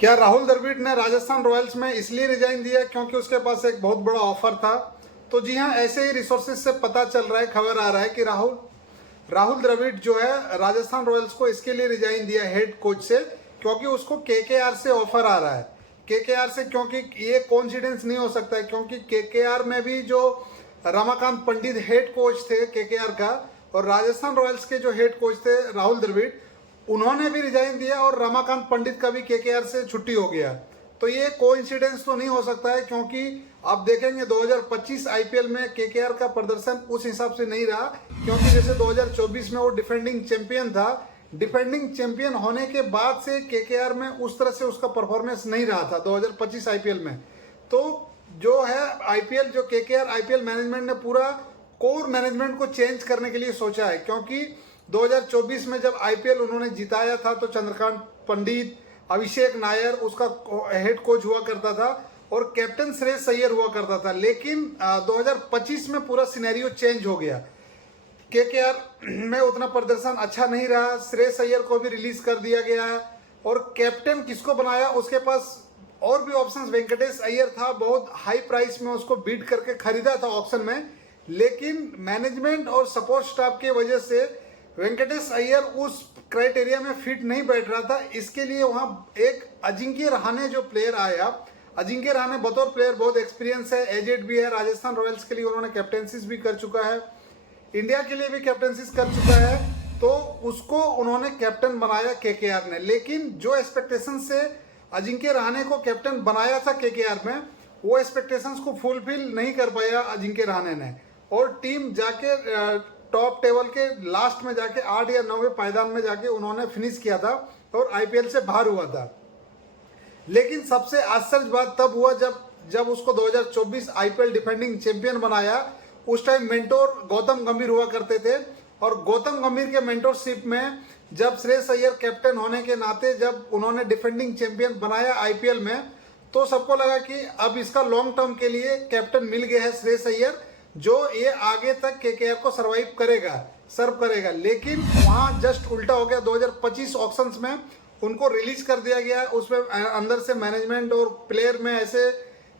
क्या राहुल द्रविड़ ने राजस्थान रॉयल्स में इसलिए रिजाइन दिया क्योंकि उसके पास एक बहुत बड़ा ऑफर था? तो जी हाँ, ऐसे ही रिसोर्सेज से पता चल रहा है, खबर आ रहा है कि राहुल द्रविड़ जो है राजस्थान रॉयल्स को इसके लिए रिजाइन दिया हेड कोच से, क्योंकि उसको केकेआर से ऑफर आ रहा है। केकेआर से, क्योंकि ये कोइंसिडेंस नहीं हो सकता है, क्योंकि केकेआर में भी जो रमाकांत पंडित हेड कोच थे केकेआर का, और राजस्थान रॉयल्स के जो हेड कोच थे राहुल द्रविड़, उन्होंने भी रिजाइन दिया और रमाकांत पंडित का भी केकेआर से छुट्टी हो गया। तो ये कोइंसिडेंस तो नहीं हो सकता है, क्योंकि आप देखेंगे 2025 आईपीएल में केकेआर का प्रदर्शन उस हिसाब से नहीं रहा, क्योंकि जैसे 2024 में वो डिफेंडिंग चैंपियन था, डिफेंडिंग चैंपियन होने के बाद से केकेआर में उस तरह से उसका परफॉर्मेंस नहीं रहा था 2025 आईपीएल में। तो जो है आईपीएल, जो केकेआर आईपीएल मैनेजमेंट ने पूरा कोर मैनेजमेंट को चेंज करने के लिए सोचा है, क्योंकि 2024 में जब आईपीएल उन्होंने जिताया था तो चंद्रकांत पंडित, अभिषेक नायर उसका हेड कोच हुआ करता था और कैप्टन श्रेयस अय्यर हुआ करता था। लेकिन 2025 में पूरा सिनेरियो चेंज हो गया, केकेआर में उतना प्रदर्शन अच्छा नहीं रहा, श्रेयस अय्यर को भी रिलीज कर दिया गया है और कैप्टन किसको बनाया, उसके पास और भी ऑप्शंस वेंकटेश अय्यर था, बहुत हाई प्राइस में उसको बीट करके खरीदा था ऑक्शन में, लेकिन मैनेजमेंट और सपोर्ट स्टाफ की वजह से वेंकटेश अय्यर उस क्राइटेरिया में फिट नहीं बैठ रहा था। इसके लिए वहां एक अजिंक्य रहाणे जो प्लेयर आया, अजिंक्य रहाणे बतौर प्लेयर बहुत एक्सपीरियंस है, एजेड भी है, राजस्थान रॉयल्स के लिए उन्होंने कैप्टेंसीज भी कर चुका है, इंडिया के लिए भी कैप्टेंसीज कर चुका है, तो उसको उन्होंने कैप्टन बनाया केकेआर ने। लेकिन जो एक्सपेक्टेशन से अजिंक्य रहाणे को कैप्टन बनाया था केकेआर में, वो एक्सपेक्टेशंस को फुलफिल नहीं कर पाया अजिंक्य रहाणे ने, और टीम जाके टॉप टेबल के लास्ट में जाके 8 या 9वें पायदान में जाके उन्होंने फिनिश किया था और आईपीएल से बाहर हुआ था। लेकिन सबसे आश्चर्य बात तब हुआ जब उसको 2024 आईपीएल डिफेंडिंग चैंपियन बनाया। उस टाइम मेंटोर गौतम गंभीर हुआ करते थे, और गौतम गंभीर के मेंटोरशिप में जब श्रेयस अय्यर कैप्टन होने के नाते जब उन्होंने डिफेंडिंग चैंपियन बनाया आईपीएल में, तो सबको लगा कि अब इसका लॉन्ग टर्म के लिए कैप्टन मिल गया है श्रेयस अय्यर, जो ये आगे तक केकेआर को सर्व करेगा। लेकिन वहां जस्ट उल्टा हो गया, 2025 ऑक्शंस में उनको रिलीज कर दिया गया। उसमें अंदर से मैनेजमेंट और प्लेयर में ऐसे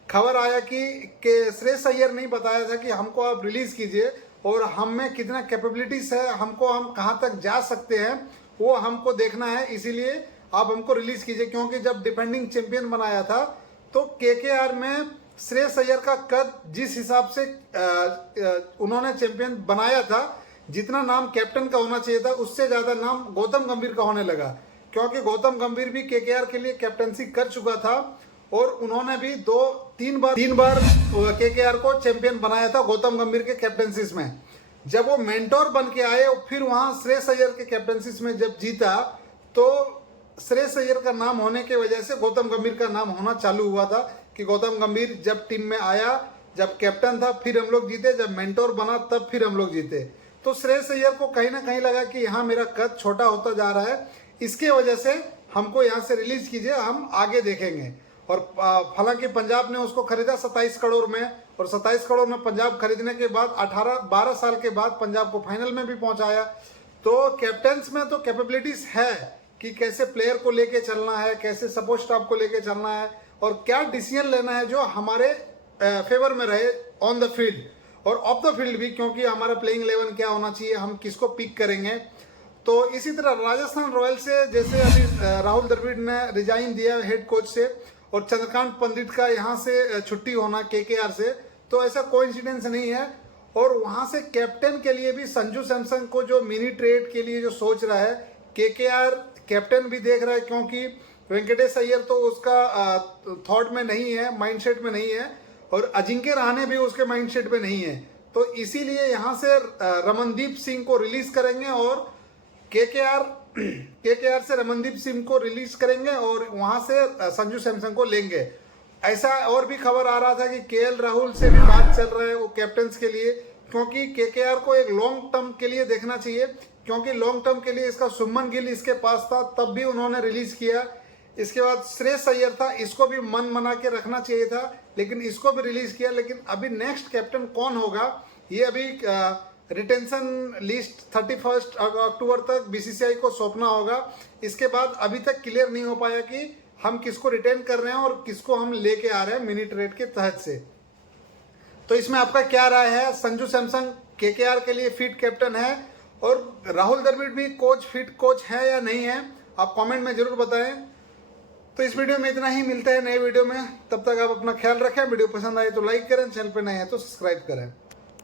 खबर आया कि श्रेयस अय्यर नहीं बताया था कि हमको आप रिलीज कीजिए और हम में कितना कैपेबिलिटीज है, हम कहाँ तक जा सकते हैं वो हमको देखना है, इसीलिए आप हमको रिलीज कीजिए। क्योंकि जब डिफेंडिंग चैंपियन बनाया था तो केकेआर में श्रेयस अय्यर का कद जिस हिसाब से उन्होंने चैंपियन बनाया था, जितना नाम कैप्टन का होना चाहिए था उससे ज्यादा नाम गौतम गंभीर का होने लगा, क्योंकि गौतम गंभीर भी केकेआर के लिए कैप्टनसी कर चुका था और उन्होंने भी तीन बार केकेआर को चैंपियन बनाया था गौतम गंभीर के कैप्टनसीज में। जब वो मेंटोर बन के आए और फिर वहां श्रेयस अय्यर के कैप्टनसीज में जब जीता, तो श्रेयस अय्यर का नाम होने की वजह से गौतम गंभीर का नाम होना चालू हुआ था कि गौतम गंभीर जब टीम में आया, जब कैप्टन था फिर हम लोग जीते, जब मेंटोर बना तब फिर हम लोग जीते। तो श्रेयस अय्यर को कहीं ना कहीं लगा कि यहाँ मेरा कद छोटा होता जा रहा है, इसके वजह से हमको यहाँ से रिलीज कीजिए, हम आगे देखेंगे। और हालांकि पंजाब ने उसको खरीदा 27 करोड़ में, और 27 करोड़ में पंजाब खरीदने के बाद 12 साल के बाद पंजाब को फाइनल में भी पहुंचाया। तो कैप्टन्स में तो कैपेबिलिटीज है कि कैसे प्लेयर को लेके चलना है, कैसे सपोर्ट स्टाफ को लेके चलना है, और क्या डिसीजन लेना है जो हमारे फेवर में रहे ऑन द फील्ड और ऑफ द फील्ड भी, क्योंकि हमारा प्लेइंग 11 क्या होना चाहिए, हम किसको पिक करेंगे। तो इसी तरह राजस्थान रॉयल्स से जैसे अभी राहुल द्रविड़ ने रिजाइन दिया हेड कोच से, और चंद्रकांत पंडित का यहाँ से छुट्टी होना केकेआर से, तो ऐसा कोइंसिडेंस नहीं है। और वहाँ से कैप्टन के लिए भी संजू सैमसन को जो मिनी ट्रेड के लिए जो सोच रहा है, केकेआर कैप्टन भी देख रहा है, क्योंकि वेंकटेश अय्यर तो उसका थॉट में नहीं है, माइंडसेट में नहीं है, और अजिंक्य रहाणे भी उसके माइंडसेट में नहीं है। तो इसीलिए यहाँ से रमनदीप सिंह को रिलीज करेंगे और केकेआर से रमनदीप सिंह को रिलीज करेंगे और वहां से संजू सैमसन को लेंगे। ऐसा और भी खबर आ रहा था कि केएल राहुल से भी बात चल रहा है वो कैप्टन्स के लिए, क्योंकि केकेआर को एक लॉन्ग टर्म के लिए देखना चाहिए, क्योंकि लॉन्ग टर्म के लिए इसका शुभमन गिल इसके पास था, तब भी उन्होंने रिलीज किया। इसके बाद श्रेयस अय्यर था, इसको भी मन बना के रखना चाहिए था, लेकिन इसको भी रिलीज किया। लेकिन अभी नेक्स्ट कैप्टन कौन होगा ये अभी रिटेंशन लिस्ट 31 अक्टूबर तक बीसीसीआई को सौंपना होगा। इसके बाद अभी तक क्लियर नहीं हो पाया कि हम किसको रिटेन कर रहे हैं और किसको हम लेके आ रहे हैं मिनी ट्रेड के तहत से। तो इसमें आपका क्या राय है? संजू सैमसन केकेआर के लिए फिट कैप्टन है और राहुल द्रविड़ भी फिट कोच है या नहीं है? आप कमेंट में जरूर बताएं। तो इस वीडियो में इतना ही, मिलते हैं नए वीडियो में। तब तक आप अपना ख्याल रखें। वीडियो पसंद आए तो लाइक करें, चैनल पर नए हैं तो सब्सक्राइब करें।